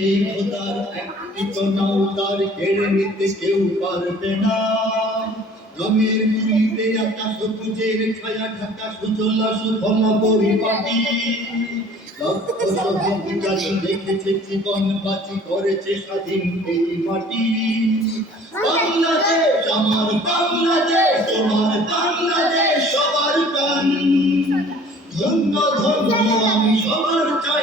এই খোদার একটি কোনাও তার কেড়ে নিতে কেউ পারবে না রঙের তুলিতে আকাশ সবুজের ছায়া ঢাকা সুজলা সুফলা পরিপাটি দেখেছে জীবন বাঁচি করেছে স্বাধীন এই মাটি বাংলাদেশ আমার বাংলাদেশ।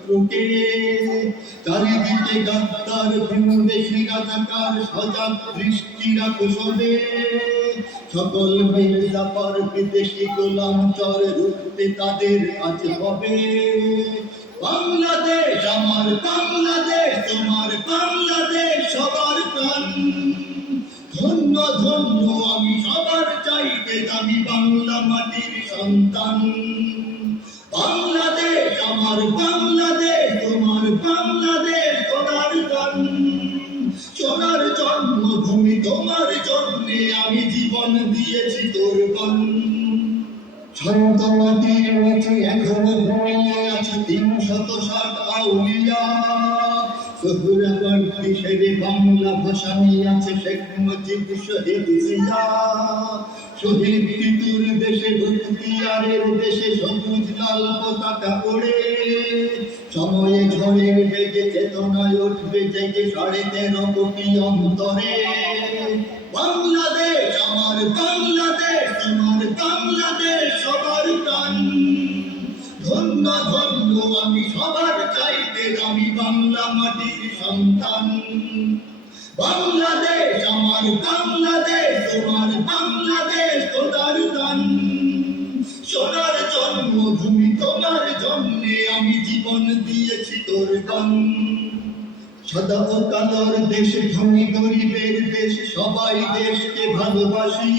শত্রুকে চারিদিকে গাদ্দার ভিনদেশি রাজাকার সজাগ দৃষ্টি রাখো সবে। সকল মির্জাফর বিদেশি গোলাম চর রুখতে তাদের আজ হবে। বাংলাদেশ, আমার বাংলাদেশ, তোমার বাংলাদেশ, সবার প্রাণ। ধন্য ধন্য, আমি সবার চাইতে দামি বাংলা মাটির সন্তান। বাংলাদেশ, আমার বাংলাদেশ, তোমার বাংলাদেশ, তোমার গান সোনার জন্মভূমি, তোমার জন্মে আমি জীবন দিয়েছি তোর নদীর এখনও ঘুমিয়ে আছে তিন শত ষাট আউলিয়া। সময়ে ঝড়ের বেগে চেতনায় উঠবে জেগে সাড়ে তেরো কোটি অন্তরে। বাংলাদেশ, আমার বাংলাদেশ, তোমার বাংলাদেশ, সবার প্রাণ। ধন্য ধন্য। আমি সবার চাইতে আমি বাংলা মাটির সন্তান। বাংলাদেশ আমার বাংলাদেশ, তোমার বাংলাদেশ তোদার দান সোনার জন্মভূমি তোমার জন্মে আমি জীবন দিয়েছি তোর গান। সাদা ও কালোর দেশ ধনী গরিবের দেশ সবাই দেশকে ভালোবাসি।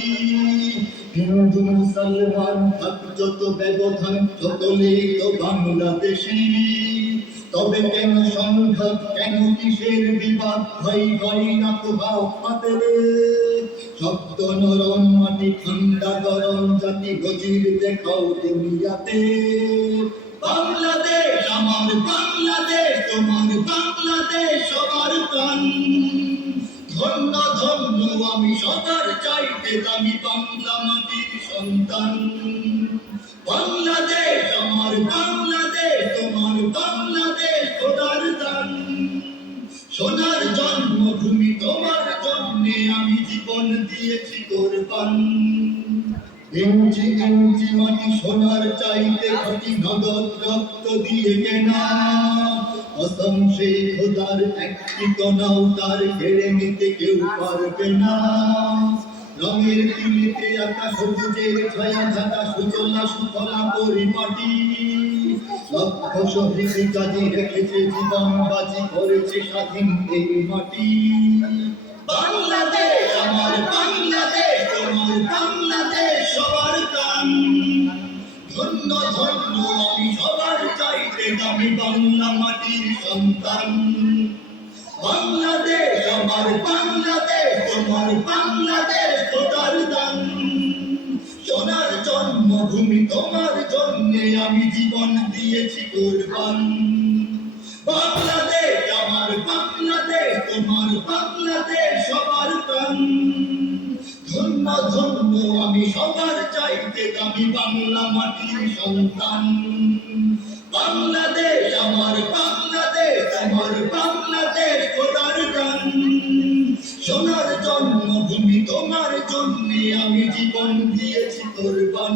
তবে কেন সংঘাত, কেন কিসের বিবাদ? ভাই ভাই না তো হাতে শব্দ নরম, মাটি ঠান্ডা, গরম জাতি গজির দেখাও দুনিয়াতে। বাংলাদেশ আমার বাংলাদেশ, তোমার বাংলাদেশ সবার প্রাণ। ধন্য ধন্য, আমি সবার খোদার দান। সোনার তোমার জন্যে আমি জীবন দিয়েছি কোরবান। ইঞ্চি ইঞ্চি মাটি সোনার চাইতে দিয়ে কেনা। অসম তার কেড়ে নিতে কেউ পারবে না। রঙের তুলিতে আকাশ সবুজের ছায়া ঢাকা সুজলা সুফলা পরিপাটি। লক্ষ শহীদ কাজী রেখেছে জীবন বাজি করেছে স্বাধীন এই মাটি। বাংলাদেশ আমার বাংলাদেশ তোমার বাংলাদেশ। সবার প্রাণ। ধন্য ধন্য আমি সবার চাইতে বাংলা মাটির সন্তান। বাংলাদেশ আমার বাংলাদেশ তোমার বাংলাদেশ। বাংলাদেশ, আমার তোমার সবার আমি সবার চাইতে দামি বাংলা মাটির সন্তান। বাংলাদেশ, আমার বাংলাদেশ আমার বাংলাদেশ খোদার গান সোনার জন্মভূমি তোমার জন্যে আমি জীবন দিয়েছি কোরবান।